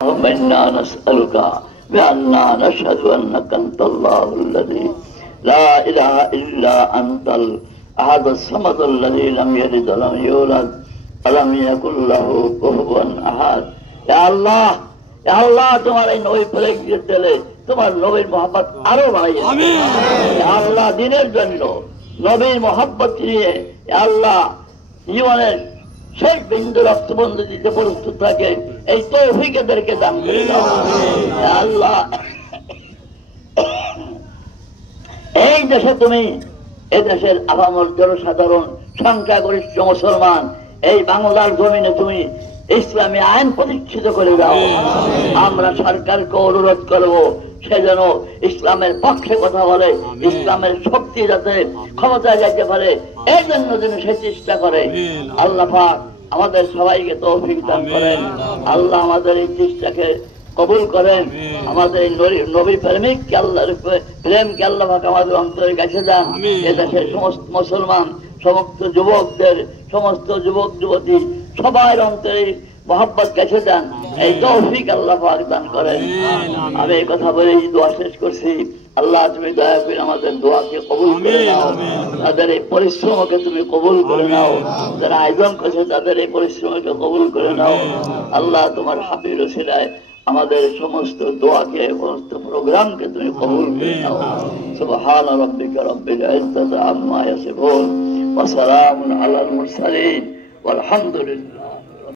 إنا نسألك بأننا نشهد أنك أنت الله الذي لا إله إلا أنت الأحد الصمد الذي لم يلد ولم يولد ولم يكن له كفوا أحد يا الله يا الله তোমার এই নবী প্রেমের দিলে তোমার নবীর মহব্বত আরো বাড়িয়ে আমিন ইয়া আল্লাহ দ্বীনের জন্য নবীর মহব্বত নিয়ে ইয়া আল্লাহ জীবনের শেষ বিন্দু রক্তবন্ধ দিতে প্রস্তুত থাকে এই তৌফিক এদেরকে দান করে দাও আল্লাহ। এই দেশে তুমি এদেশের আপামর জনসাধারণ সংখ্যাগরিষ্ঠ মুসলমান এই বাংলার জমিনে তুমি ইসলামী আইন প্রতিষ্ঠিত করে দাও। আমরা সরকারকে অনুরোধ করব সে যেন ইসলামের পক্ষে কথা বলে, ইসলামের শক্তি যাতে ক্ষমতায় যাইতে পারে এই জন্য যেন সে চেষ্টা করে। আল্লাহ পাক আমাদের সবাইকে তৌফিক দান করেন। আল্লাহ আমাদের এই চেষ্টাকে কবুল করেন। আমাদের এই নবী প্রেমিককে আল্লাহর প্রেমকে আল্লাহ পাক আমাদের অন্তরে গেছে দেন। এদেশের সমস্ত মুসলমান সমস্ত যুবকদের সমস্ত যুবক যুবতী সবার অন্তরে মহব্বত গেছে দেন। এই তৌফিক আল্লাহ পাক দান করেন। আমি এই কথা বলে দোয়া শেষ করছি। আল্লাহ তুমি দয়া করে আমাদের দোয়াকে কবুল করে নাও, তাদের এই পরিশ্রমকে তুমি কবুল করে নাও, যারা আয়োজন করেছে তাদের এই পরিশ্রমকে কবুল করে নাও। আল্লাহ তোমার হাবিব ওসিলায় আমাদের সমস্ত দোয়াকে সমস্ত প্রোগ্রামকে তুমি কবুল করে নাও। সুবহান রাব্বিকা রাব্বিল ইজ্জাতি আম্মা ইয়াসিফুন ওয়া সালামুন আলাল মুরসালিন ওয়ালহামদুলিল্লাহ।